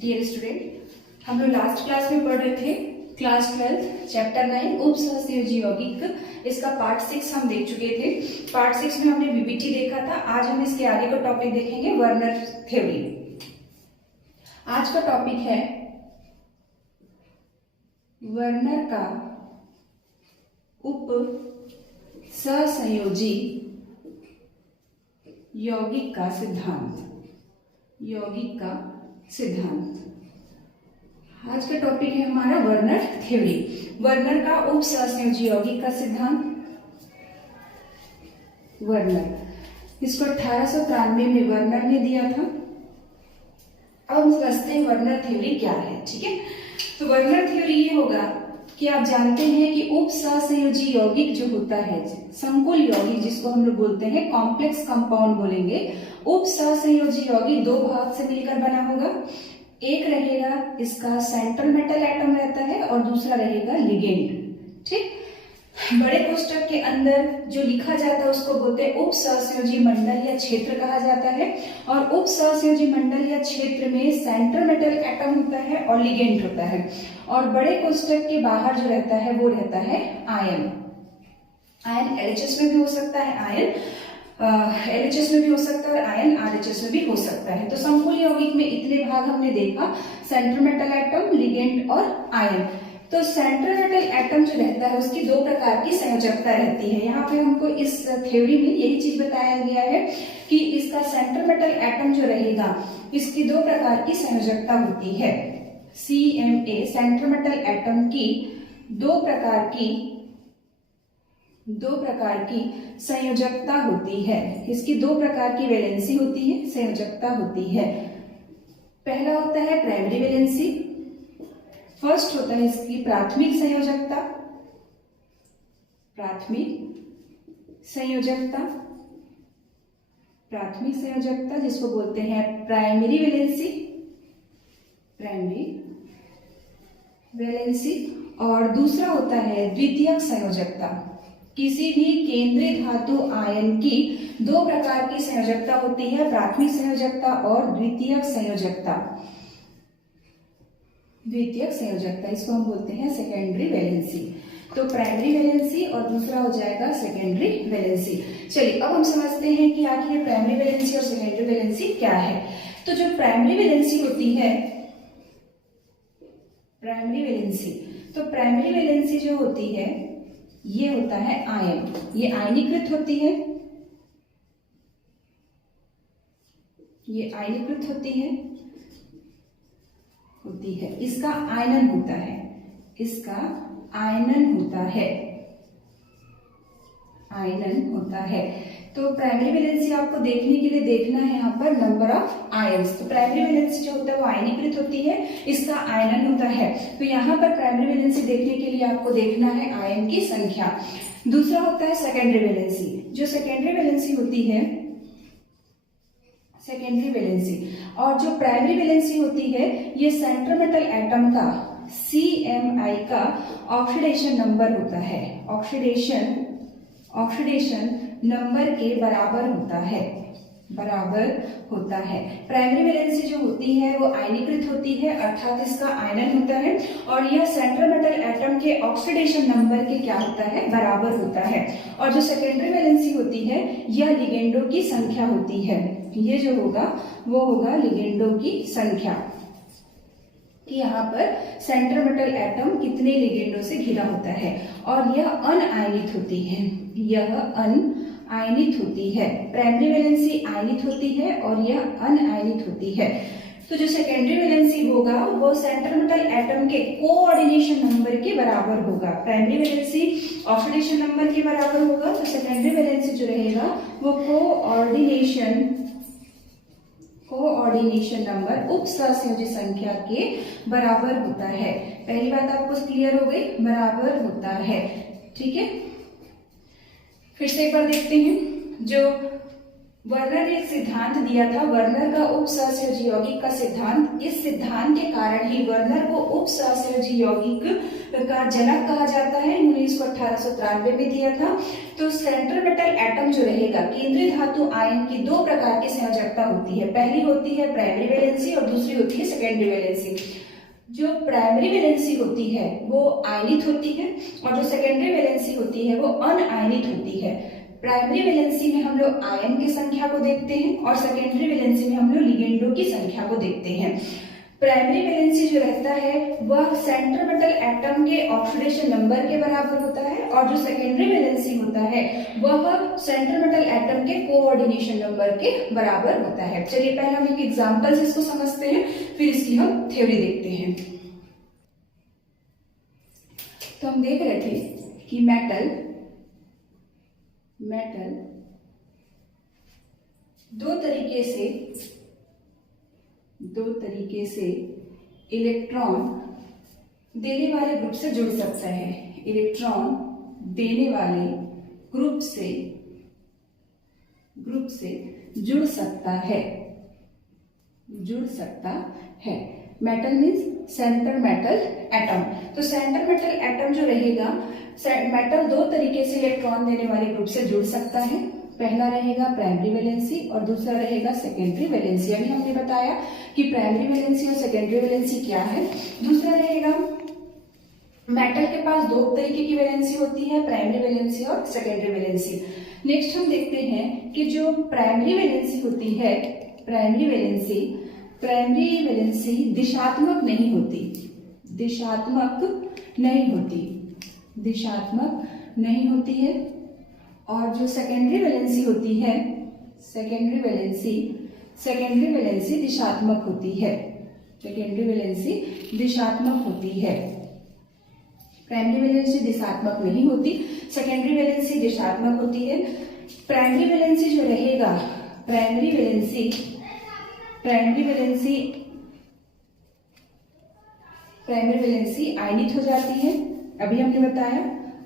Dear student, हम लोग last class में पढ़ रहे थे क्लास 12 चैप्टर 9 उपसहसंयोजी यौगिक। इसका पार्ट 6 हम देख चुके थे। पार्ट 6 में हमने वीबीटी देखा था। आज हम इसके आगे का टॉपिक देखेंगे वर्नर थ्योरी। आज का टॉपिक है वर्नर का उपसहसंयोजी यौगिक का सिद्धांत। यौगिक का सिद्धांत आज का टॉपिक है हमारा वर्नर थ्योरी। वर्नर का उपसहसंयोजी यौगिक का सिद्धांत। वर्नर इसको 1893 में वर्नर ने दिया था। अब हम समझते हैं वर्नर थ्योरी क्या है। ठीक है, तो वर्नर थ्योरी ये होगा कि आप जानते हैं कि उपसहसंयोजी यौगिक जो होता है, संकुल यौगिक जिसको हम लोग बोलते हैं, कॉम्प्लेक्स कंपाउंड बोलेंगे। उपसहसंयोजी यौगिक दो भाग से मिलकर बना होगा। एक रहेगा इसका सेंट्रल मेटल एटम रहता है और दूसरा रहेगा लिगेंड। ठीक, बड़े कोष्टक के अंदर जो लिखा जाता है उसको बोलते हैं उपसहसंयोजी मंडल या क्षेत्र कहा जाता है। और उपसहसंयोजी मंडल या क्षेत्र में सेंट्रल मेटल एटम होता है और लिगेंड होता है। और बड़े कोष्टक के बाहर जो रहता है वो रहता है आयन। आयन एलएचएस में भी हो सकता है, आयन एलएचएस में भी हो सकता है, आयन आरएचएस में भी हो सकता है। तो संकुल यौगिक में इतने भाग हमने देखा, सेंट्रल मेटल एटम, लिगेंड और आयन। तो सेंट्रल मेटल एटम जो रहता है उसकी दो प्रकार की संयोजकता रहती है। यहाँ पे हमको इस थ्योरी में यही चीज बताया गया है कि इसका सेंट्रल मेटल एटम जो रहेगा इसकी दो प्रकार की संयोजकता होती है। CMA सेंट्रल मेटल एटम की दो प्रकार की संयोजकता होती है। इसकी दो प्रकार की वैलेंसी होती है, संयोजकता होती है। पहला होता है प्राइमरी वैलेंसी। फर्स्ट होता है इसकी प्राथमिक संयोजकता। प्राथमिक संयोजकता जिसको बोलते हैं प्राइमरी वैलेंसी। और दूसरा होता है द्वितीयक संयोजकता। किसी भी केंद्रीय धातु आयन की दो प्रकार की संयोजकता होती है, प्राथमिक संयोजकता और द्वितीयक संयोजकता। इसको हम बोलते हैं सेकेंडरी वैलेंसी। तो प्राइमरी वैलेंसी और दूसरा हो जाएगा सेकेंडरी वैलेंसी। चलिए अब हम समझते हैं कि आखिर प्राइमरी वैलेंसी और सेकेंडरी वैलेंसी क्या है। तो जो प्राइमरी वैलेंसी होती है, प्राइमरी वैलेंसी जो होती है ये होता है आयन। ये आयनीकृत होती है। इसका आयनन होता है। तो प्राइमरी वैलेंसी आपको देखने के लिए देखना है यहाँ पर नंबर ऑफ आयंस। तो प्राइमरी वैलेंसी जो होता है वो आयनीकृत होती है, इसका आयनन होता है। तो यहाँ पर प्राइमरी वैलेंसी देखने के लिए आपको देखना है आयन की संख्या। दूसरा होता है सेकेंडरी वैलेंसी। जो सेकेंडरी वैलेंसी होती है, और जो प्राइमरी वैलेंसी होती है ये सेंट्रल मेटल एटम का CMI का ऑक्सीडेशन नंबर होता है। ऑक्सीडेशन नंबर के बराबर होता है। प्राइमरी वैलेंसी जो होती है वो आयनीकृत होती है, अर्थात इसका आयनन होता है। और यह सेंट्रल मेटल एटम के ऑक्सीडेशन नंबर के क्या होता है, बराबर होता है। और जो सेकेंडरी वैलेंसी होती है यह लिगेंडों की संख्या होती है। ये जो होगा वो होगा लिगेंडों की संख्या, कि यहाँ पर सेंट्रल मेटल एटम कितने लिगेंडों से घिरा होता है। और यह अनआयनित होती है। प्राइमरी वैलेंसी आयनित होती है और यह अनआयनित होती है। तो जो सेकेंडरी वैलेंसी होगा वो सेंट्रल मेटल एटम के कोऑर्डिनेशन नंबर के बराबर होगा। प्राइमरी वैलेंसी ऑक्सीडेशन नंबर के बराबर होगा, तो सेकेंडरी वैलेंसी जो रहेगा वो कोऑर्डिनेशन नंबर उपसहसंयोजी संख्या के बराबर होता है। पहली बात आपको क्लियर हो गई, बराबर होता है। ठीक है, फिर से एक बार देखते हैं। जो वर्नर ने एक सिद्धांत दिया था, वर्नर का उपसहसंयोजी यौगिक का सिद्धांत। इस सिद्धांत के कारण ही वर्नर को उपसहसंयोजी यौगिक का जनक कहा जाता है। इन्होंने इसको 1893 में दिया था। तो सेंट्रल मेटल एटम जो रहेगा, केंद्रीय धातु आयन की दो प्रकार की संयोजकता होती है। पहली होती है प्राइमरी वैलेंसी और दूसरी होती है सेकेंडरी सेकेंडरी वैलेंसी। जो प्राइमरी वैलेंसी होती है वो आयनित होती है और जो सेकेंडरी वैलेंसी होती है वो अनआयनित होती है। प्राइमरी वैलेंसी में हम लोग आयन की संख्या को देखते हैं और सेकेंडरी वैलेंसी में हम लोग लिगेंडों की संख्या को देखते हैं। प्राइमरी वैलेंसी जो रहता है वह सेंट्रल मेटल एटम के ऑक्सीडेशन नंबर के बराबर होता है और जो सेकेंडरी वैलेंसी होता है वह सेंट्रल मेटल एटम के कोऑर्डिनेशन नंबर के बराबर होता है। चलिए पहले हम एक एग्जांपल से इसको समझते हैं, फिर इसकी हम थ्योरी देखते हैं। तो हम देख रहे थे कि मेटल दो तरीके से इलेक्ट्रॉन देने वाले ग्रुप से जुड़ सकता है। इलेक्ट्रॉन देने वाले ग्रुप से जुड़ सकता है। Metal means centre metal atom. तो सेंटर मेटल एटम जो रहेगा, मेटल दो तरीके से इलेक्ट्रॉन देने वाले ग्रुप से जुड़ सकता है। पहला रहेगा प्राइमरी वैलेंसी और दूसरा रहेगा सेकेंडरी वैलेंसी। अभी हमने बताया कि प्राइमरी वैलेंसी और सेकेंडरी वैलेंसी क्या है। दूसरा रहेगा मेटल के पास दो तरीके की वैलेंसी होती है, प्राइमरी वैलेंसी और सेकेंडरी वैलेंसी। नेक्स्ट हम देखते हैं कि जो प्राइमरी वैलेंसी होती है, प्राइमरी वैलेंसी दिशात्मक नहीं होती है। और जो सेकेंडरी वैलेंसी होती है, सेकेंडरी वैलेंसी दिशात्मक होती है। प्राइमरी वैलेंसी दिशात्मक नहीं होती, सेकेंडरी वैलेंसी दिशात्मक होती है। प्राइमरी वैलेंसी जो रहेगा, प्राइमरी वैलेंसी आयनित हो जाती है। अभी हमने बताया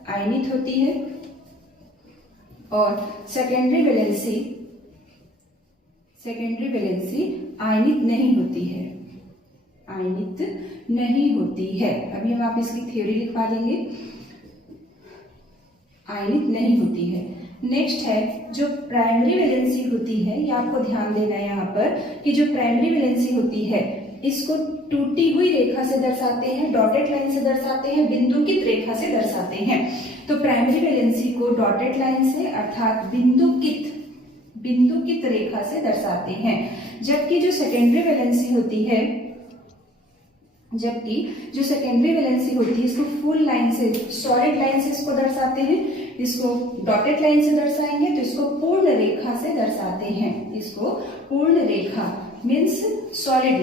आयनित होती है। और सेकेंडरी वैलेंसी आयनित नहीं होती है। अभी हम आप इसकी थ्योरी लिखवा देंगे। आयनित नहीं होती है। नेक्स्ट है जो प्राइमरी वैलेंसी होती है, ये आपको ध्यान देना है यहाँ पर कि जो प्राइमरी वैलेंसी होती है इसको टूटी हुई रेखा से दर्शाते हैं, डॉटेड लाइन से दर्शाते हैं, बिंदुकित रेखा से दर्शाते हैं। तो प्राइमरी वैलेंसी को डॉटेड लाइन से अर्थात बिंदुकित रेखा से दर्शाते हैं। जबकि जो सेकेंडरी वैलेंसी होती है, इसको फुल लाइन से, सॉलिड लाइन से इसको दर्शाते हैं। इसको डॉटेड लाइन से दर्शाएंगे तो इसको पूर्ण रेखा से दर्शाते हैं। इसको पूर्ण रेखा मीन्स सॉलिड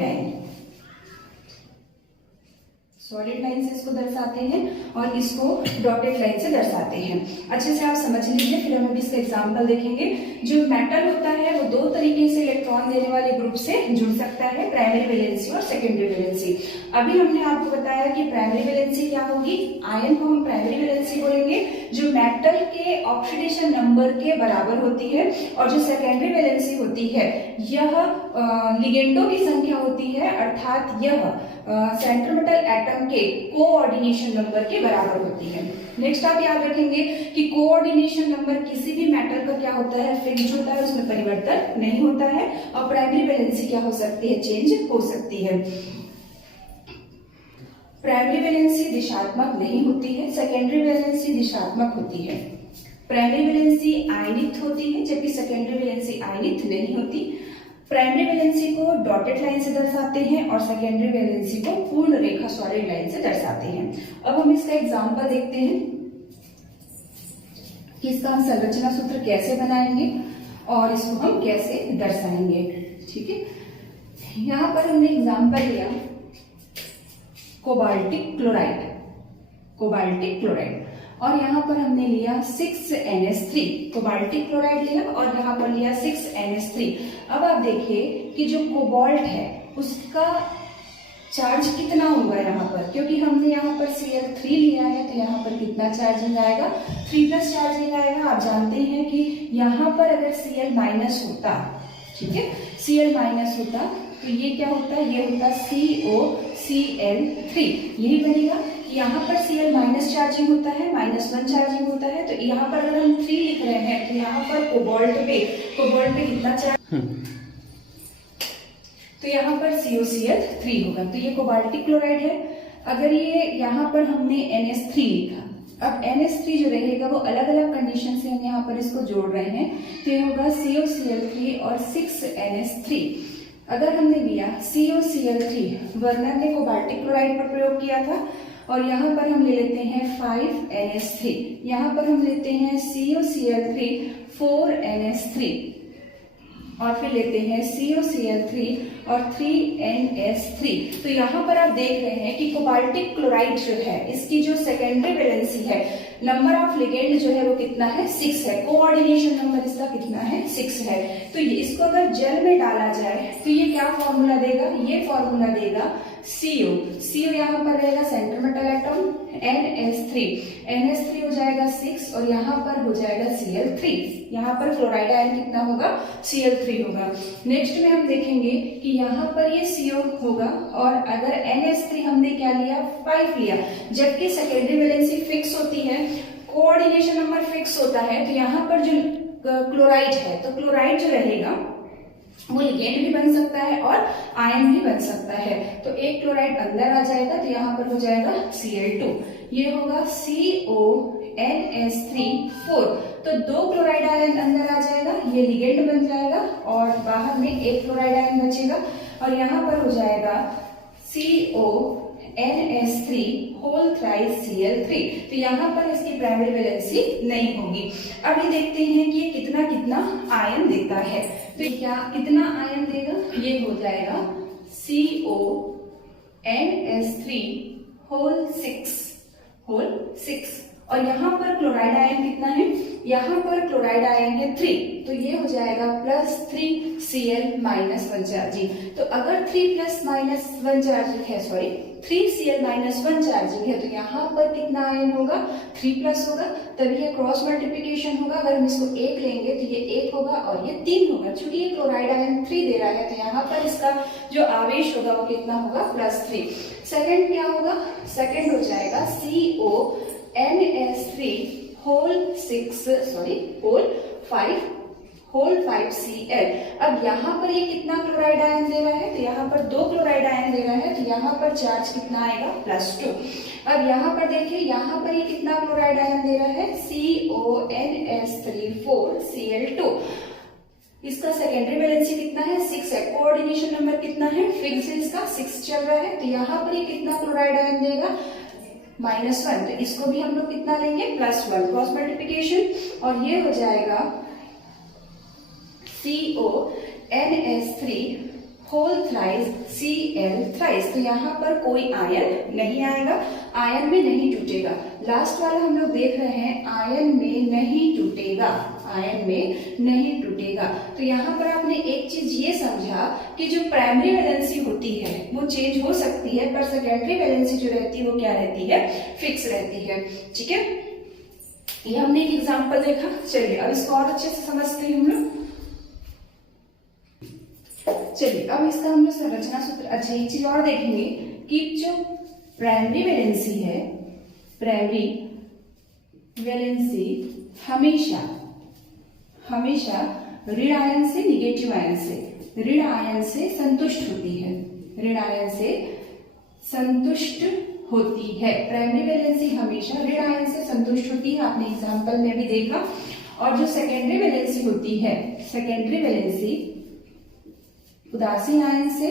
लाइन से इसको दर्शाते हैं और इसको डॉटेड लाइन से दर्शाते हैं। अच्छे से आप समझ लीजिए, फिर हम इसका एग्जांपल देखेंगे। जो मेटल होता है वो दो तरीके से इलेक्ट्रॉन देने वाले ग्रुप से जुड़ सकता है, प्राइमरी वैलेंसी और सेकेंडरी वैलेंसी। अभी हमने आपको बताया कि प्राइमरी वैलेंसी क्या होगी, आयन को हम प्राइमरी वैलेंसी बोलेंगे, जो मेटल के ऑक्सीडेशन नंबर के बराबर होती है। और जो सेकेंडरी वैलेंसी होती है यह लिगेंडों की संख्या होती है, अर्थात यह सेंट्रल मेटल एटम के कोऑर्डिनेशन नंबर के बराबर होती है। नेक्स्ट आप याद रखेंगे कि कोऑर्डिनेशन नंबर किसी भी मेटल का क्या होता है, फिक्स्ड होता है, उसमें परिवर्तन नहीं होता है। और प्राइमरी वैलेंसी क्या हो सकती है, चेंज हो सकती है। प्राइमरी वैलेंसी दिशात्मक नहीं होती है, सेकेंडरी वैलेंसी दिशात्मक होती है। प्राइमरी वैलेंसी आयनित होती है जबकि सेकेंडरी वैलेंसी आयनित नहीं होती। प्राइमरी वैलेंसी को डॉटेड लाइन से दर्शाते हैं और सेकेंडरी वैलेंसी को पूर्ण रेखा सॉलिड लाइन से दर्शाते हैं। अब हम इसका एग्जांपल देखते हैं कि इसका हम संरचना सूत्र कैसे बनाएंगे और इसको हम कैसे दर्शाएंगे। ठीक है, यहाँ पर हमने एग्जांपल लिया कोबाल्टिक क्लोराइड और यहाँ पर हमने लिया 6NH3, कोबाल्टिक क्लोराइड लिया और यहाँ पर लिया 6NH3। अब आप देखिए कि जो कोबाल्ट है उसका चार्ज कितना होगा यहाँ पर, क्योंकि हमने यहाँ पर Cl3 लिया है तो यहाँ पर कितना चार्जिंग आएगा, 3+ चार्जिंग आएगा। आप जानते हैं कि यहाँ पर अगर Cl- होता, ठीक है, Cl- होता तो ये क्या होता है, ये होता COCl3, यही बनेगा। यहाँ पर Cl- चार्जिंग होता है, -1 चार्जिंग होता है, तो यहाँ पर अगर हम 3 लिख रहे हैं तो यहाँ पर कोबाल्ट पे कितना चार्ज, तो यहाँ पर COCl3 होगा, तो ये कोबाल्टिक क्लोराइड है। अगर ये यहाँ पर हमने NH3 लिखा, अब NH3 जो रहेगा वो अलग अलग कंडीशन से हम यहाँ पर इसको जोड़ रहे हैं, तो ये होगा COCl3 और 6NH3। अगर हमने लिया COCl3, वर्नर ने कोबाल्टिक क्लोराइड पर प्रयोग किया था, और यहाँ पर हम ले लेते हैं 5NH3, यहाँ पर हम लेते हैं COCl3 4NH3, और फिर लेते हैं COCl3 और 3NH3। तो यहाँ पर आप देख रहे हैं कि कोबाल्टिक क्लोराइड जो है इसकी जो सेकेंडरी वैलेंसी है, नंबर ऑफ लिगेंड जो है वो कितना है, 6 है। कोऑर्डिनेशन नंबर इसका कितना है, 6 है। तो इसको अगर जल में डाला जाए तो ये क्या फॉर्मूला देगा, ये फॉर्मूला देगा CO यहाँ पर रहेगा सेंटर मेटल एटम, NH3 हो जाएगा 6, और यहाँ पर हो जाएगा Cl3। यहाँ पर क्लोराइड आयन कितना होगा, Cl3 होगा। नेक्स्ट में हम देखेंगे कि यहाँ पर ये CO होगा, और अगर NH3 हमने क्या लिया, 5 लिया, जबकि सेकेंडरी वैलेंसी फिक्स होती है, कोऑर्डिनेशन नंबर फिक्स होता है, तो यहाँ पर जो क्लोराइड है, तो क्लोराइड जो रहेगा वो लिगेंड भी बन सकता है और आयन भी बन सकता है। तो एक क्लोराइड अंदर आ जाएगा, तो यहाँ पर हो जाएगा Cl2, ये होगा CONH3 तो 2 क्लोराइड आयन अंदर आ जाएगा, ये लिगेंड बन जाएगा, और बाहर में एक क्लोराइड आयन बचेगा, और यहाँ पर हो जाएगा CONH3 होल थ्राइस Cl3। तो यहाँ पर इसकी प्राइमरी वैलेंसी नहीं होगी। अब ये देखते हैं कि ये कितना कितना आयन देता है, तो क्या कितना आयन देगा, ये हो जाएगा CONH3 होल 6, और यहाँ पर क्लोराइड आयन कितना है, यहाँ पर क्लोराइड आयन है 3, तो ये हो जाएगा +3Cl-1 चार्जिंग। तो अगर 3+-1 चार्जिंग है, 3Cl-1 चार्जिंग है, तो यहाँ पर कितना आयन होगा, 3+ होगा, तभी ये क्रॉस मल्टीप्लिकेशन होगा। अगर हम इसको 1 लेंगे तो ये 1 होगा और ये 3 होगा। चूंकि ये क्लोराइड आयन 3 दे रहा है, तो यहाँ पर इसका जो आवेश होगा वो कितना होगा, +3। सेकेंड क्या होगा, सेकेंड हो जाएगा CONH3 होल 5Cl। अब यहाँ पर ये कितना क्लोराइड आयन दे रहा है, तो यहाँ पर 2 क्लोराइड आयन दे रहा है, तो यहाँ पर चार्ज कितना आएगा, +2। अब यहाँ पर देखिए, यहाँ पर ये कितना क्लोराइड आयन दे रहा है, CONH3 4Cl2। इसका सेकेंडरी वैलेंसी कितना है, 6 है। कोऑर्डिनेशन नंबर कितना है, फिक्स है, इसका 6 चल रहा है, तो यहाँ पर ये कितना क्लोराइड आयन देगा, -1। तो इसको भी हम लोग कितना लेंगे, +1, क्रॉस मल्टीप्लिकेशन, और ये हो जाएगा CONH3 whole thrice Cl thrice. तो यहाँ पर कोई आयन नहीं आएगा, आयन में नहीं टूटेगा। लास्ट वाला हम लोग देख रहे हैं, आयन में नहीं टूटेगा, आयन में नहीं टूटेगा। तो यहाँ पर आपने एक चीज ये समझा कि जो प्राइमरी वैलेंसी होती है वो चेंज हो सकती है, पर सेकेंडरी वैलेंसी जो रहती है वो क्या रहती है, फिक्स रहती है। ठीक है, ये हमने एक एग्जांपल देखा। चलिए अब इसको और अच्छे से समझते हैं हम लोग। चलिए अब इसका हम लोग संरचना सूत्र, अच्छा एक चीज और देखेंगे कि जो प्राइमरी वैलेंसी है, प्राइमरी वैलेंसी हमेशा ऋण आयन से, निगेटिव आयन से, ऋण आयन से संतुष्ट होती है, ऋण आयन से संतुष्ट होती है। प्राइमरी वैलेंसी हमेशा ऋण आयन से संतुष्ट होती है, आपने एग्जांपल में भी देखा। और जो सेकेंडरी वैलेंसी होती है, सेकेंडरी वैलेंसी उदासीन आयन से,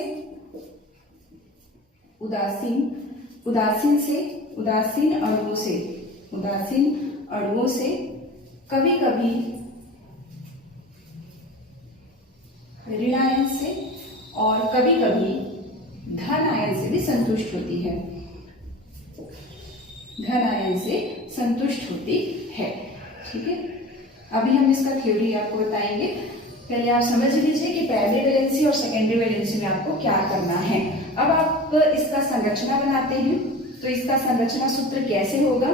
उदासीन अणुओं से कभी कभी ऋण आयन से और कभी कभी धन आयन से भी संतुष्ट होती है, धन आयन से संतुष्ट होती है। ठीक है, अभी हम इसका थ्योरी आपको बताएंगे। पहले आप समझ लीजिए कि प्राइमरी वैलेंसी और सेकेंडरी वैलेंसी में आपको क्या करना है। अब आप इसका संरचना बनाते हैं, तो इसका संरचना सूत्र कैसे होगा,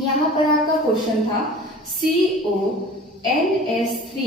यहाँ पर आपका क्वेश्चन था CONH3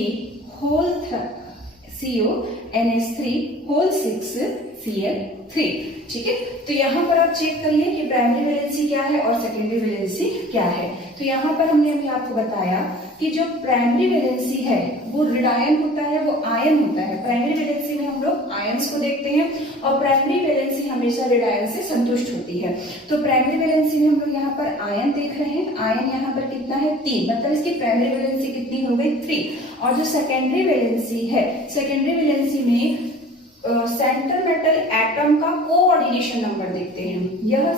होल 6 Cl3। ठीक है, तो यहाँ पर आप चेक करिए कि प्राइमरी वैलेंसी क्या है और सेकेंडरी वैलेंसी क्या है। तो यहाँ पर हमने अभी आपको बताया कि जो प्राइमरी वैलेंसी है वो ऋणायन होता है, वो आयन होता है। प्राइमरी वैलेंसी में हम लोग आयंस को देखते हैं और प्राइमरी वैलेंसी हमेशा ऋणायन से संतुष्ट होती है। तो प्राइमरी वैलेंसी में हम लोग यहाँ पर आयन देख रहे हैं। आयन यहाँ पर कितना है 3, मतलब इसकी प्राइमरी वैलेंसी कितनी हो गई 3। और जो सेकेंडरी वैलेंसी है, सेकेंडरी वैलेंसी में सेंटर मेटल एटम का कोऑर्डिनेशन नंबर देखते हैं। यह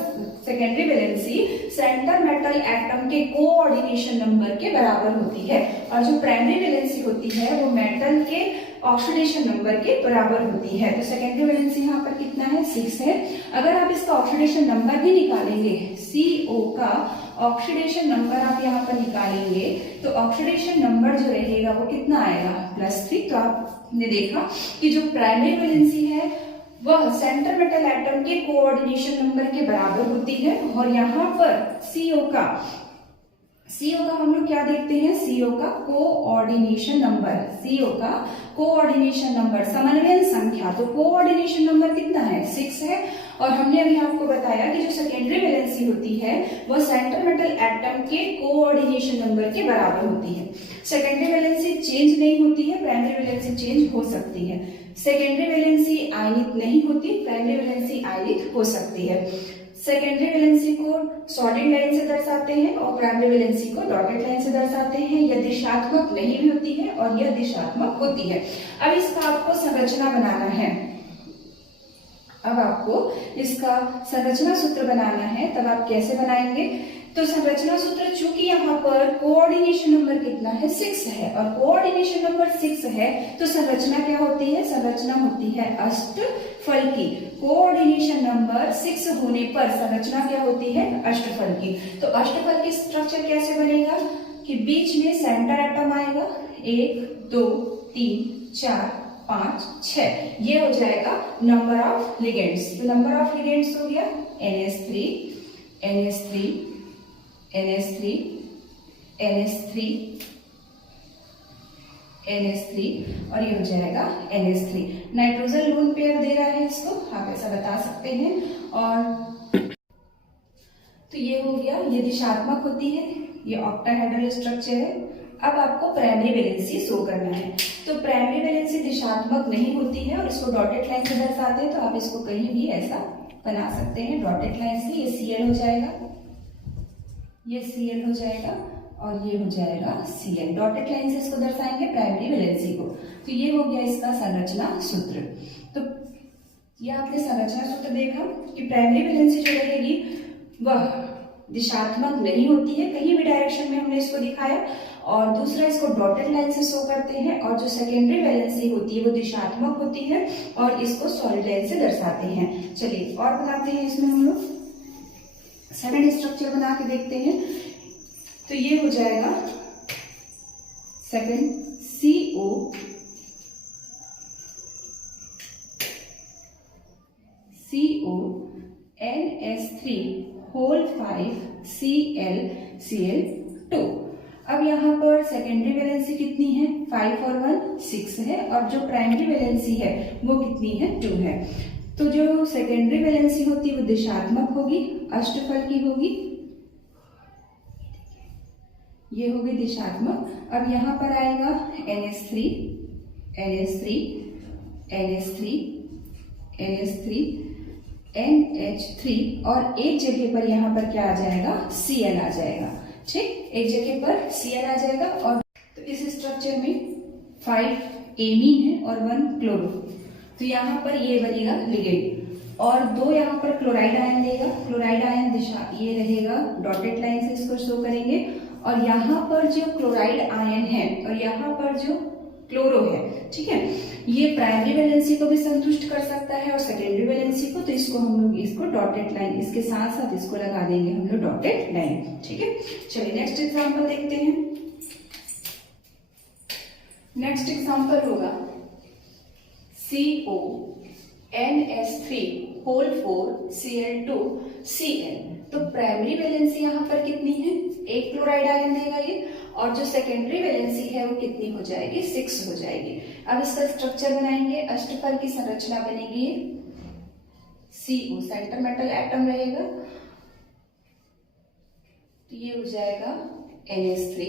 secondary valency centre metal atom के कोऑर्डिनेशन नंबर के बराबर होती है और जो प्राइमरी वैलेंसी होती है वो मेटल के ऑक्सीडेशन नंबर के बराबर होती है। तो सेकेंडरी वैलेंसी यहाँ पर कितना है 6 है। अगर आप इसका ऑक्सीडेशन नंबर भी निकालेंगे, CO का ऑक्सीडेशन नंबर आप यहाँ पर निकालेंगे तो ऑक्सीडेशन नंबर जो रहेगा वो कितना आएगा +3। तो आपने देखा कि जो प्राइमरी वैलेंसी है वह सेंटर मेटल एटम के कोऑर्डिनेशन नंबर के बराबर होती है और यहाँ पर CO का हम लोग क्या देखते हैं, CO का कोऑर्डिनेशन नंबर, CO का कोऑर्डिनेशन नंबर समन्वयन संख्या। तो कोऑर्डिनेशन नंबर कितना है 6 है। और हमने अभी आपको बताया कि जो सेकेंडरी वैलेंसी होती है वह सेंटर मेटल एटम के कोऑर्डिनेशन नंबर के बराबर होती है। सेकेंडरी वैलेंसी चेंज नहीं होती है, प्राइमरी वैलेंसी चेंज हो सकती है। सेकेंडरी वैलेंसी आयनित नहीं होती, प्राइमरी वैलेंसी आयनित हो सकती है। सेकेंडरी वैलेंसी को सॉलिड लाइन से दर्शाते हैं और प्राइमरी वैलेंसी को डॉटेड लाइन से दर्शाते हैं। यह दिशात्मक नहीं भी होती है और यह दिशात्मक होती है। अब इसका आपको संरचना बनाना है, अब आपको इसका संरचना सूत्र बनाना है। तब आप कैसे बनाएंगे, तो संरचना सूत्र चूंकि यहाँ पर कोऑर्डिनेशन नंबर कितना है 6 है और कोऑर्डिनेशन नंबर 6 है तो संरचना क्या होती है, संरचना होती है अष्टफल की। कोऑर्डिनेशन नंबर 6 होने पर संरचना क्या होती है अष्टफल की। तो अष्टफल की स्ट्रक्चर कैसे बनेगा कि बीच में सेंटर एटम आएगा 1 2 3 4 5 6, ये हो जाएगा नंबर ऑफ लिगेंड्स। तो नंबर ऑफ लिगेंड्स हो गया NH3 NH3 NH3 NH3 NH3 और ये हो जाएगा NH3। नाइट्रोजन लोन पेयर दे रहा है इसको, आप ऐसा बता सकते हैं। और तो ये हो गया, ये दिशात्मक होती है, ये ऑक्टाहेड्रल स्ट्रक्चर है। अब आपको प्राइमरी वैलेंसी शो करना है। तो प्राइमरी वैलेंसी दिशात्मक नहीं होती है और इसको डॉटेड लाइन से दर्शाते हैं। तो आप इसको कहीं भी ऐसा बना सकते हैं डॉटेड लाइन से। ये Cl हो जाएगा, ये Cl हो जाएगा और ये हो जाएगा Cl। डॉटेड लाइन से इसको दर्शाएंगे प्राइमरी वैलेंसी को। तो ये हो गया इसका संरचना सूत्र। तो ये आपने संरचना सूत्र देखा कि प्राइमरी वैलेंसी जो रहेगी वह दिशात्मक नहीं होती है, कहीं भी डायरेक्शन में हमने इसको दिखाया। और दूसरा, इसको डॉटेड लाइन से शो करते हैं। और जो सेकेंडरी वैलेंसी होती है वो दिशात्मक होती है और इसको सॉलिड लाइन से दर्शाते हैं। चलिए और बनाते हैं, इसमें हम लोग सेकंड स्ट्रक्चर बना के देखते हैं। तो ये हो जाएगा सेकंड NH3 होल 5 Cl2। अब यहाँ पर सेकेंडरी वैलेंसी कितनी है 5 और 1 6 है और जो प्राइमरी वैलेंसी है वो कितनी है 2 है। तो जो सेकेंडरी वैलेंसी होती है वो दिशात्मक होगी, अष्टफल की होगी, ये होगी दिशात्मक। अब यहाँ पर आएगा NH3 NH3 NH3 NH3 NH3 और एक जगह पर यहाँ पर क्या आ जाएगा Cl आ जाएगा। ठीक, एक जगह पर Cl आ जाएगा। और तो इस स्ट्रक्चर में 5 एमीन है और 1 क्लोरो। तो यहाँ पर ये बनेगा लिगेंड और 2 यहाँ पर क्लोराइड आयन देगा। क्लोराइड आयन दिशा ये रहेगा, डॉटेड लाइन से इसको शो करेंगे। और यहाँ पर जो क्लोराइड आयन है और यहाँ पर जो क्लोरो है, ठीक है, ये प्राइमरी वैलेंसी को भी संतुष्ट कर सकता है और सेकेंडरी वैलेंसी को। तो इसको हम लोग इसको डॉटेड लाइन, इसके साथ साथ इसको लगा देंगे हम लोग डॉटेड लाइन। ठीक है, चलिए नेक्स्ट एग्जांपल देखते हैं। नेक्स्ट एग्जांपल होगा CO NH3 whole 4 Cl2 Cl। तो प्राइमरी वैलेंसी यहाँ पर कितनी है, एक क्लोराइड आयन देगा ये, और जो सेकेंडरी वैलेंसी है वो कितनी हो जाएगी 6 हो जाएगी। अब इसका स्ट्रक्चर बनाएंगे, अष्टफल की संरचना बनेगी CO सेंटर मेटल एटम रहेगा, तो ये हो जाएगा NH3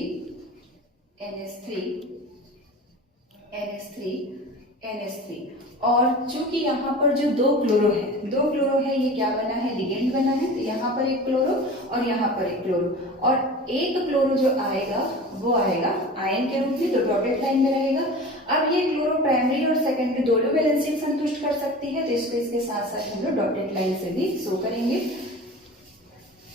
NH3 NH3 NH3। और चूंकि यहाँ पर जो दो क्लोरो है, ये क्या बना है, लिगेंड बना है, तो यहाँ पर एक क्लोरो और यहाँ पर एक क्लोरो, और एक क्लोरो जो आएगा वो आएगा आयन के रूप में, तो डॉटेड लाइन में रहेगा। अब ये क्लोरो प्राइमरी और सेकेंडरी दोनों वैलेंसी संतुष्ट कर सकती है, तो इसको इसके साथ साथ हम लोग डॉटेड लाइन से भी शो करेंगे।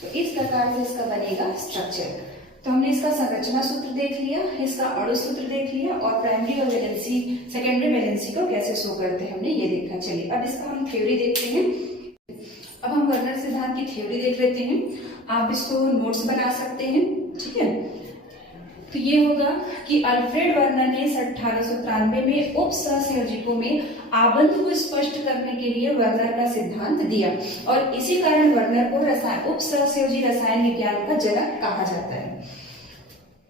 तो इस प्रकार से इसका बनेगा स्ट्रक्चर। तो हमने इसका संरचना सूत्र देख लिया, इसका अणु सूत्र देख लिया, और प्राइमरी और वैलेंसी सेकेंडरी वैलेंसी को कैसे शो करते हैं हमने ये देखा। चलिए अब इसका हम थ्योरी देखते हैं। अब हम वर्नर सिद्धांत की थ्योरी देख लेते हैं, आप इसको नोट्स बना सकते हैं, ठीक है। तो ये होगा कि अल्फ्रेड वर्नर ने 1893 में उप सहसंयोजकों में आबंध को स्पष्ट करने के लिए वर्नर का सिद्धांत दिया, और इसी कारण वर्नर को उप सहसंयोजी रसायन विज्ञान का जनक कहा जाता है।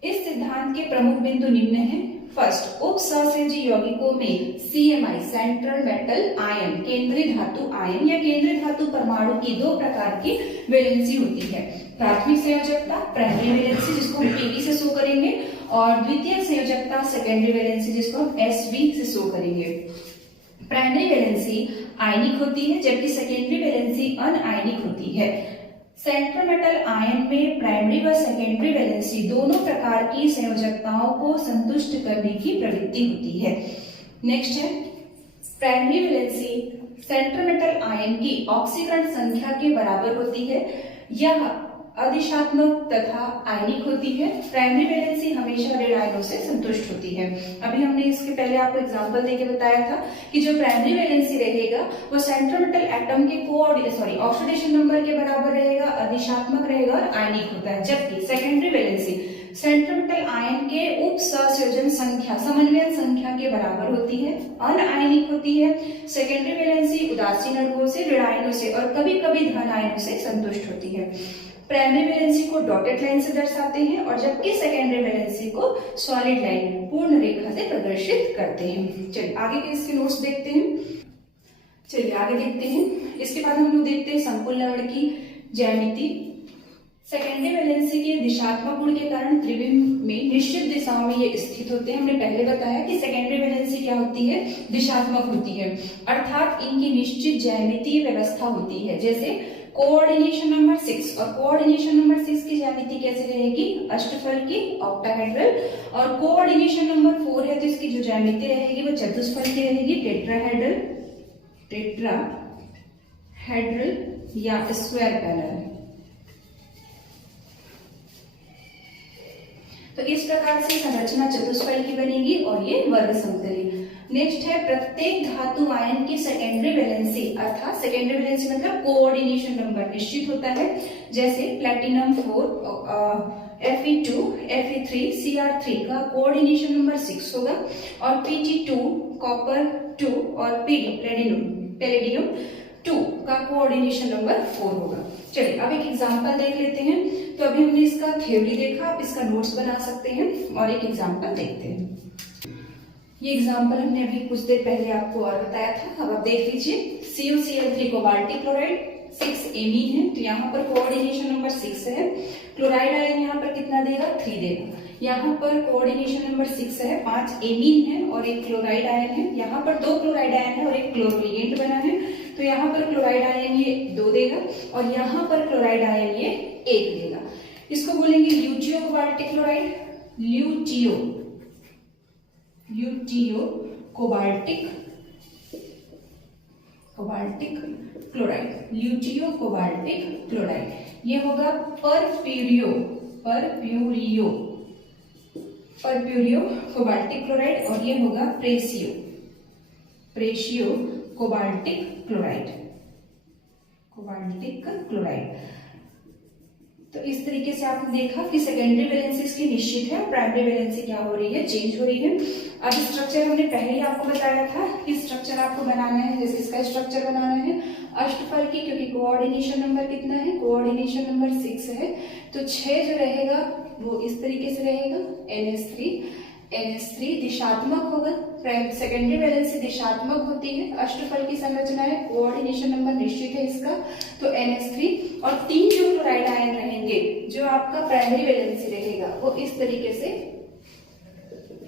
इस सिद्धांत के प्रमुख बिंदु निम्न हैं। फर्स्ट, उप सहसंयोजी यौगिकों में CMI सेंट्रल मेटल आयन, केंद्रीय धातु आयन या केंद्रीय धातु परमाणु की दो प्रकार की वैलेंसी होती है। प्राथमिक संयोजकता प्राइमरी वैलेंसी जिसको हम PV से शो करेंगे, और द्वितीय संयोजकता सेकेंडरी वैलेंसी जिसको हम SV से शो करेंगे। प्राइमरी वैलेंसी आयनिक होती है जबकि सेकेंडरी वैलेंसी अनआयनिक होती है। सेंट्रल मेटल आयन में प्राइमरी व सेकेंडरी वैलेंसी दोनों प्रकार की संयोजकताओं को संतुष्ट करने की प्रवृत्ति होती है। नेक्स्ट है primary valency central metal ion की ऑक्सीकरण संख्या के बराबर होती है, यह अधिशात्मक तथा आयनिक होती है। प्राइमरी वैलेंसी हमेशा ऋण आयनों से संतुष्ट होती है। अभी हमने इसके पहले आपको एग्जांपल देके बताया था कि जो प्राइमरी वैलेंसी रहेगा वो सेंट्रल मेटल एटम के ऑक्सीडेशन नंबर के बराबर रहेगा, अधिशात्मक रहेगा और आयनिक होता है, जबकि secondary valency central metal ion के उप सहसंयोजन संख्या समन्वयन संख्या के बराबर होती है, अनआयनिक होती है। सेकेंडरी वैलेंसी उदासीन अणुओं से, ऋण आयनों से और कभी कभी धन आयनों से संतुष्ट होती है। प्राइमरी वैलेंसी को डॉटेड लाइन से दर्शाते हैं, और जबकि सेकेंडरी वैलेंसी को सॉलिड लाइन पूर्ण रेखा से प्रदर्शित करते हैं। चलिए आगे के इसके नोट्स देखते हैं। चलिए आगे देखते हैं। इसके बाद हम लोग देखते हैं संकुल लवण की ज्यामिति। सेकेंडरी वैलेंसी के दिशात्मक गुण के कारण त्रिविम में निश्चित दिशाओं में ये स्थित होते हैं। हमने पहले बताया कि सेकेंडरी वैलेंसी क्या होती है, दिशात्मक होती है, अर्थात इनकी निश्चित ज्यामितीय व्यवस्था होती है। जैसे कोऑर्डिनेशन नंबर 6, और कोऑर्डिनेशन नंबर 6 की ज्यामिति कैसे रहेगी, अष्टफल की, ऑक्टाहेड्रल, और कोऑर्डिनेशन नंबर 4 है तो इसकी जो ज्यामिति रहेगी वो चतुष्फल की रहेगी, टेट्राहेड्रल या स्क्वायर पैनल। तो इस प्रकार से संरचना चतुष्फल की बनेगी और ये वर्ग समतली। नेक्स्ट है प्रत्येक धातु आयन की सेकेंडरी वैलेंसी, अर्थात सेकेंडरी वैलेंसी मतलब कोऑर्डिनेशन नंबर निश्चित होता है। जैसे प्लैटिनम 4 Fe2 Fe3 Cr3 का कोऑर्डिनेशन नंबर 6 होगा, और Pg2 कॉपर 2 और Pd पैलेडियम 2 का कोऑर्डिनेशन नंबर 4 होगा। चलिए अब एक एग्जांपल देख लेते हैं। तो अभी हमने इसका थ्योरी देखा, आप इसका नोट्स बना सकते हैं और एक एग्जांपल देखते हैं। ये एग्जांपल हमने अभी कुछ देर पहले आपको और बताया था, अब आप देख लीजिए। CuCl3 कोबाल्टिक क्लोराइड 6 एमीन है, तो यहाँ पर कोऑर्डिनेशन नंबर 6 है। क्लोराइड आयन यहाँ पर कितना देगा, 3 देगा। यहाँ पर कोऑर्डिनेशन नंबर 6 है, 5 एमीन है और एक क्लोराइड आयन है। यहाँ पर 2 क्लोराइड आयन है और एक क्लोरोलिगेंट बना है, तो यहाँ पर क्लोराइड आयन ये 2 देगा और यहाँ पर क्लोराइड आयन ये 1 देगा। इसको बोलेंगे ल्यूटियो cobaltic chloride, ल्यूटियो cobaltic chloride, ल्यूटियो cobaltic chloride. ये होगा परप्यूरियो कोबाल्टिक क्लोराइड, और ये होगा प्रेशियो कोबाल्टिक क्लोराइड। तो इस तरीके से आपने देखा कि सेकेंडरी वैलेंसी इसकी निश्चित है, प्राइमरी वैलेंसी क्या हो रही है, चेंज हो रही है। अब स्ट्रक्चर हमने पहले ही आपको बताया था कि स्ट्रक्चर आपको बनाना है, जैसे इसका स्ट्रक्चर बनाना है अष्टफल की, क्योंकि कोऑर्डिनेशन नंबर कितना है, कोऑर्डिनेशन नंबर 6 है, तो 6 जो रहेगा वो इस तरीके से रहेगा। NH3 दिशात्मक होगा, सेकेंडरी वैलेंसी दिशात्मक होती है, अष्टफल की संरचना है, कोऑर्डिनेशन नंबर निश्चित है इसका, तो NH3 और 3 जो क्लोराइड आयन रहेंगे, जो आपका प्राइमरी वैलेंसी रहेगा वो इस तरीके से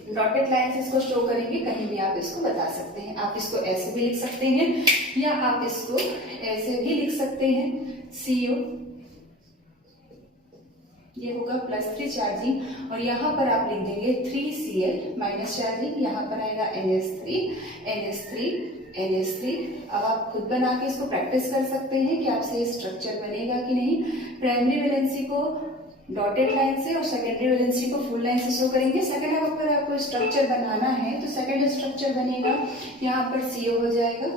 डॉटेड लाइन से इसको शो करेंगे। कहीं भी आप इसको बता सकते हैं, आप इसको ऐसे भी लिख सकते हैं या आप इसको ऐसे भी लिख सकते हैं, CO ये होगा +3 चार्जिंग और यहाँ पर आप लिख देंगे 3Cl माइनस चार्जिंग, यहाँ पर आएगा NH3। अब आप खुद बना के इसको प्रैक्टिस कर सकते हैं कि आपसे ये स्ट्रक्चर बनेगा कि नहीं। प्राइमरी वैलेंसी को डॉटेड लाइन से और सेकेंडरी वैलेंसी को फुल लाइन से शो करेंगे। सेकेंड अगर आपको स्ट्रक्चर बनाना है तो सेकेंड स्ट्रक्चर बनेगा, यहाँ पर CO हो जाएगा,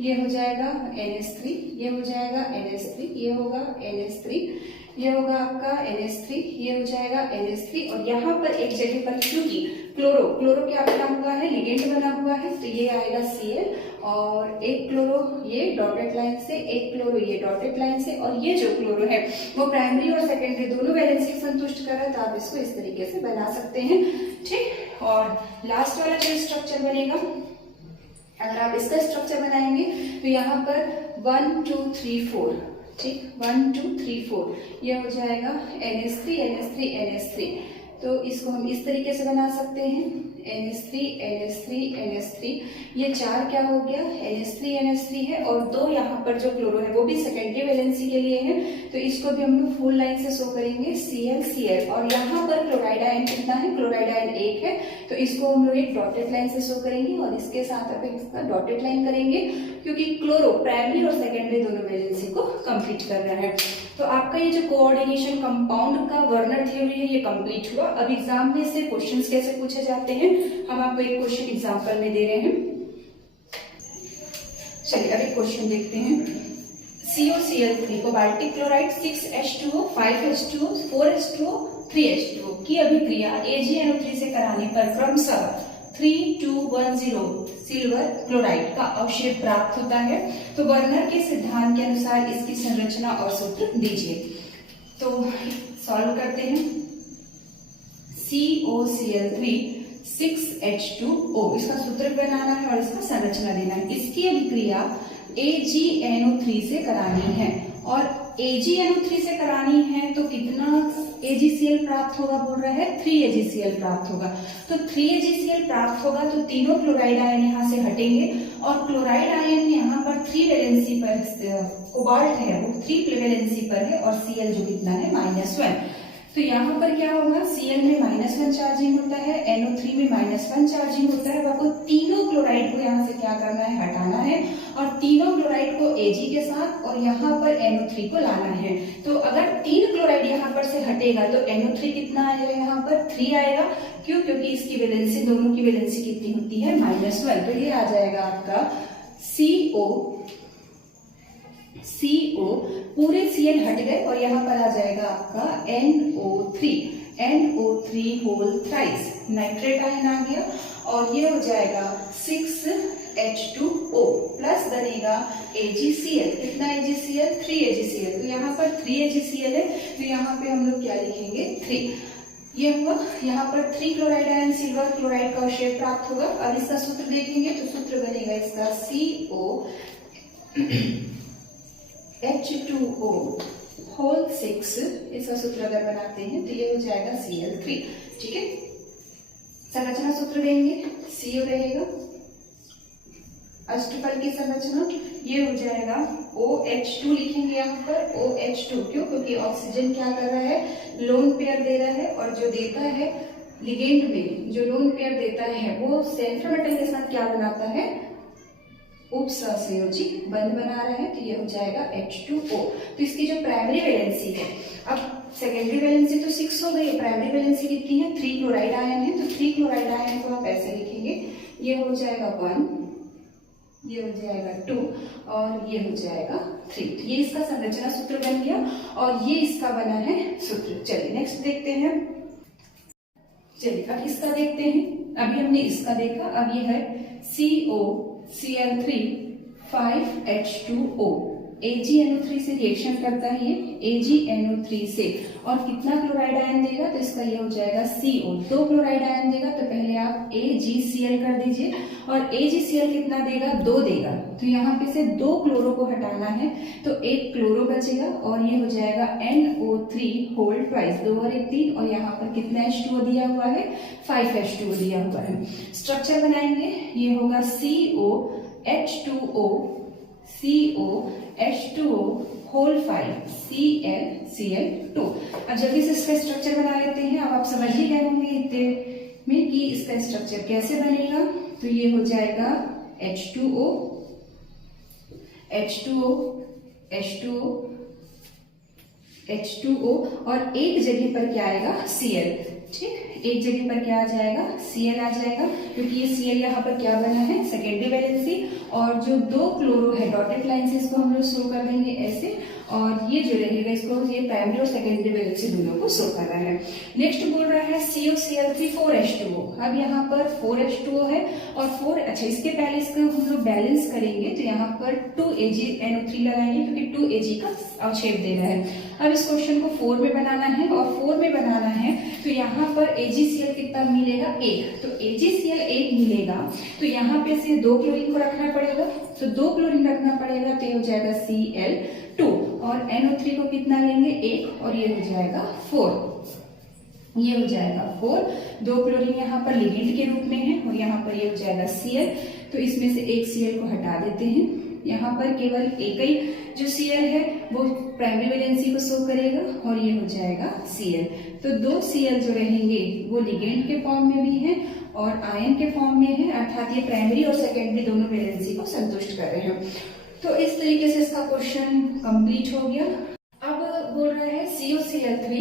ये हो जाएगा NH3, ये हो जाएगा NH3, ये होगा NH3, ये होगा आपका NH3, ये हो जाएगा NH3 और यहाँ पर एक जगह पर क्योंकि क्लोरो क्या बना हुआ है, लिगेंड बना हुआ है, तो ये आएगा Cl और एक क्लोरो ये डॉटेड लाइन से, एक क्लोरो ये डॉटेड लाइन से और ये जो क्लोरो है वो प्राइमरी और सेकेंडरी दोनों वैलेंसी संतुष्ट कर रहा है, तो आप इसको इस तरीके से बना सकते हैं। ठीक, और लास्ट वाला जो स्ट्रक्चर बनेगा, अगर आप इसका स्ट्रक्चर बनाएंगे तो यहाँ पर 1 2 3 4, ठीक 1 2 3 4 ये हो जाएगा NH3, तो इसको हम इस तरीके से बना सकते हैं NH3 ये 4 क्या हो गया NH3 है और 2 यहाँ पर जो क्लोरो है वो भी सेकेंडरी वैलेंसी के लिए है, तो इसको भी हम लोग फुल लाइन से शो करेंगे Cl और यहाँ पर क्लोराइड आयन कितना है, क्लोराइड आयन 1 है, तो इसको हम लोग एक डॉटेड लाइन से शो करेंगे और इसके साथ अब इसका डॉटेड लाइन करेंगे क्योंकि क्लोरो प्राइमरी और सेकेंडरी दोनों वैलेंसी को कंप्लीट कर रहा है। तो आपका ये जो कोऑर्डिनेशन कंपाउंड का वर्नर थ्योरी है ये कंप्लीट हुआ। अब एग्जाम में से क्वेश्चंस कैसे पूछे जाते हैं हम आपको एक क्वेश्चन एग्जांपल में दे रहे हैं। चलिए अब एक क्वेश्चन देखते हैं। COCl3 cobaltic chloride 6H2O 5H2O 4H2O 3H2O की अभिक्रिया AgNO3 से कराने पर क्रमशः 3210 सिल्वर क्लोराइड का अवशेष प्राप्त होता है, तो वर्नर के सिद्धांत के अनुसार इसकी संरचना और सूत्र दीजिए। तो सॉल्व करते हैं। COCl3 6H2O इसका सूत्र बनाना है और इसका संरचना देना है। इसकी अभिक्रिया AgNO3 से करानी है और AgNO3 से करानी है तो कितना AgCl प्राप्त होगा बोल रहा है 3AgCl प्राप्त होगा, तो 3AgCl प्राप्त होगा तो तीनों क्लोराइड आयन यहाँ से हटेंगे और क्लोराइड आयन यहाँ पर 3 वैलेंसी पर, कोबाल्ट है वो 3 वैलेंसी पर है और Cl जो कितना है -1, तो यहाँ पर क्या होगा Cl में -1 चार्जिंग होता है, NO3 में -1 चार्जिंग होता है। आपको तीनों क्लोराइड को यहाँ से क्या करना है, हटाना है और तीनों क्लोराइड को Ag के साथ और यहाँ पर NO3 को लाना है। तो अगर 3 क्लोराइड यहाँ पर से हटेगा तो NO3 कितना आएगा, यहाँ पर 3 आएगा। क्यों, क्योंकि इसकी वैलेंसी दोनों की वैलेंसी कितनी होती है -1, तो ये आ जाएगा आपका CO पूरे Cl हट गए और यहाँ पर आ जाएगा आपका NO3 whole thrice nitrate ion आ गया और ये हो जाएगा 6H2O प्लस बनेगा AgCl, कितना AgCl 3AgCl, तो यहाँ पर 3AgCl है तो यहाँ पे हम लोग क्या लिखेंगे 3, ये हुआ। यहाँ पर 3 क्लोराइड आयन सिल्वर क्लोराइड का अवशेष प्राप्त होगा। अब इसका सूत्र देखेंगे तो सूत्र बनेगा इसका CO H2O होल 6, इसका सूत्र अगर बनाते हैं तो ये हो जाएगा Cl3, ठीक है। संरचना सूत्र देंगे, CO रहेगा, अष्टफल की संरचना ये हो जाएगा OH2 लिखेंगे यहाँ पर OH2, क्यों, क्योंकि ऑक्सीजन क्या कर रहा है, लोन पेयर दे रहा है और जो देता है लिगेंड में जो लोन पेयर देता है वो सेंट्रल मेटल के साथ क्या बनाता है, उपसहसंयोजी बंध बना रहा है, तो ये हो जाएगा H2O। तो इसकी जो प्राइमरी वैलेंसी है, अब सेकेंडरी वैलेंसी तो 6 हो गई, प्राइमरी वैलेंसी कितनी है 3 क्लोराइड आयन है, तो 3 क्लोराइड आयन को आप ऐसे लिखेंगे, ये हो जाएगा 1, ये हो जाएगा 2 और ये हो जाएगा 3, तो ये इसका संरचना सूत्र बन गया और ये इसका बना है सूत्र। चलिए नेक्स्ट देखते हैं। चलिए अब इसका देखते हैं। अभी हमने इसका देखा, अब ये है COCl3 5H2O AgNO3 से रिएक्शन करता है ये AgNO3 से, और कितना क्लोराइड आयन देगा, तो इसका ये हो जाएगा CO, 2 क्लोराइड आयन देगा। तो पहले आप AgCl कर दीजिए, और AgCl कितना देगा, 2 देगा। तो यहाँ पे से 2 क्लोरो को हटाना है, तो 1 क्लोरो बचेगा, और ये हो जाएगा NO3 होल ट्वाइस, 2 और 1 3, और यहाँ पर कितना H2O दिया हुआ है, 5 H2O दिया हुआ है। स्ट्रक्चर बनाएंगे, ये होगा COH2O होल 5 ClCl2। अब जल्दी से इसका स्ट्रक्चर बना लेते हैं। अब आप समझ ही गए होंगे इतने में कि इसका स्ट्रक्चर कैसे बनेगा। तो ये हो जाएगा H2O और एक जगह पर क्या आएगा, Cl। ठीक, एक जगह पर क्या आ जाएगा, Cl आ जाएगा, क्योंकि ये Cl यहाँ पर क्या बना है, सेकेंडरी वैलेंसी। और जो 2 क्लोरो है डॉटेड लाइन से इसको हम लोग शो कर देंगे ऐसे, और ये जो रहेगा इसको ये प्राइमरी और सेकेंडरी वैलेंसी दोनों को शो कर रहा है। नेक्स्ट बोल रहा है COCl3 4H2O। अब यहाँ पर 4H2O है और 4, अच्छा इसके पहले इसको हम लोग बैलेंस करेंगे, तो यहाँ पर 2AgNO3 लगाएंगे, क्योंकि 2Ag का अवक्षेप दे रहा है। अब इस क्वेश्चन को 4 में बनाना है, और 4 में बनाना है तो यहाँ पर AgCl कितना मिलेगा, 1। तो AgCl 1 मिलेगा, तो यहाँ पे से 2 क्लोरीन को रखना पड़ेगा, तो 2 क्लोरीन रखना पड़ेगा, तो ये हो जाएगा Cl2, और NO3 को कितना लेंगे, 1, और ये हो जाएगा 4। ये हो जाएगा 4, 2 क्लोरीन यहाँ पर लिगेंड के रूप में है, और यहाँ पर ये हो जाएगा Cl। तो इसमें से एक Cl को हटा देते हैं, यहाँ पर केवल एक ही जो Cl है वो प्राइमरी वैलेंसी को शो करेगा, और ये हो जाएगा Cl। तो 2 Cl जो रहेंगे वो लिगेंड के फॉर्म में भी है और आयन के फॉर्म में है, अर्थात ये प्राइमरी और सेकेंडरी दोनों वैलेंसी को संतुष्ट कर रहे हैं। तो इस तरीके से इसका क्वेश्चन कंप्लीट हो गया। अब बोल रहा है COCl3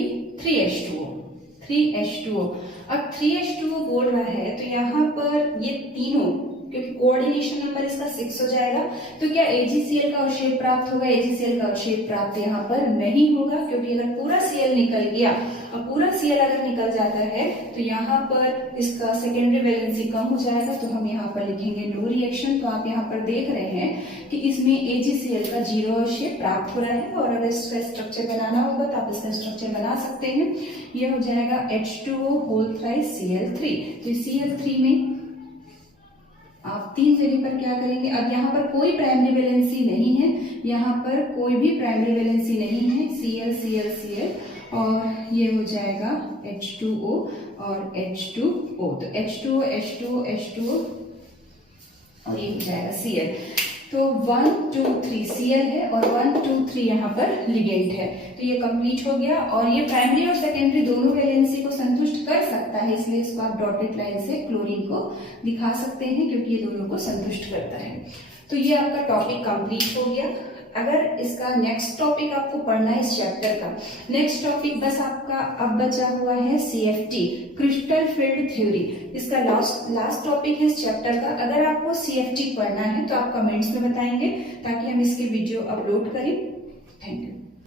3H2O। अब 3H2O बोल रहा है, तो यहाँ पर ये तीनों, क्योंकि कोऑर्डिनेशन नंबर इसका 6 हो जाएगा, तो क्या AgCl का अवक्षेप प्राप्त होगा, AgCl का अवक्षेप प्राप्त यहाँ पर नहीं होगा, क्योंकि अगर पूरा Cl निकल गया, और पूरा Cl अगर निकल जाता है तो यहाँ पर इसका सेकेंडरी वैलेंसी कम हो जाएगा, तो हम यहाँ पर लिखेंगे नो रिएक्शन। तो आप यहाँ पर देख रहे हैं कि इसमें AgCl का 0 अवक्षेप प्राप्त हो रहा है, और अगर इसका स्ट्रक्चर बनाना होगा तो आप इसका स्ट्रक्चर बना सकते हैं। ये हो जाएगा H2O होल थ्राइस Cl3। तो Cl3 में आप 3 जगह पर क्या करेंगे, अब यहाँ पर कोई प्राइमरी वैलेंसी नहीं है, यहाँ पर कोई भी प्राइमरी वैलेंसी नहीं है, Cl, और ये हो जाएगा H2O और H2O। तो H2O और ये हो जाएगा Cl। तो 1 2 3 Cl है और 1 2 3 यहाँ पर लिगेंड है। तो ये कंप्लीट हो गया, और ये प्राइमरी और सेकेंडरी दोनों वैलेंसी को संतुष्ट कर सकता है, इसलिए इसको आप डॉटेड लाइन से क्लोरीन को दिखा सकते हैं, क्योंकि ये दोनों को संतुष्ट करता है। तो ये आपका टॉपिक कंप्लीट हो गया। अगर इसका नेक्स्ट टॉपिक आपको पढ़ना है इस चैप्टर का, नेक्स्ट टॉपिक बस आपका अब बचा हुआ है CFT, क्रिस्टल फील्ड थ्योरी। इसका लास्ट टॉपिक है इस चैप्टर का। अगर आपको CFT पढ़ना है तो आप कमेंट्स में बताएंगे, ताकि हम इसके वीडियो अपलोड करें। Thank you.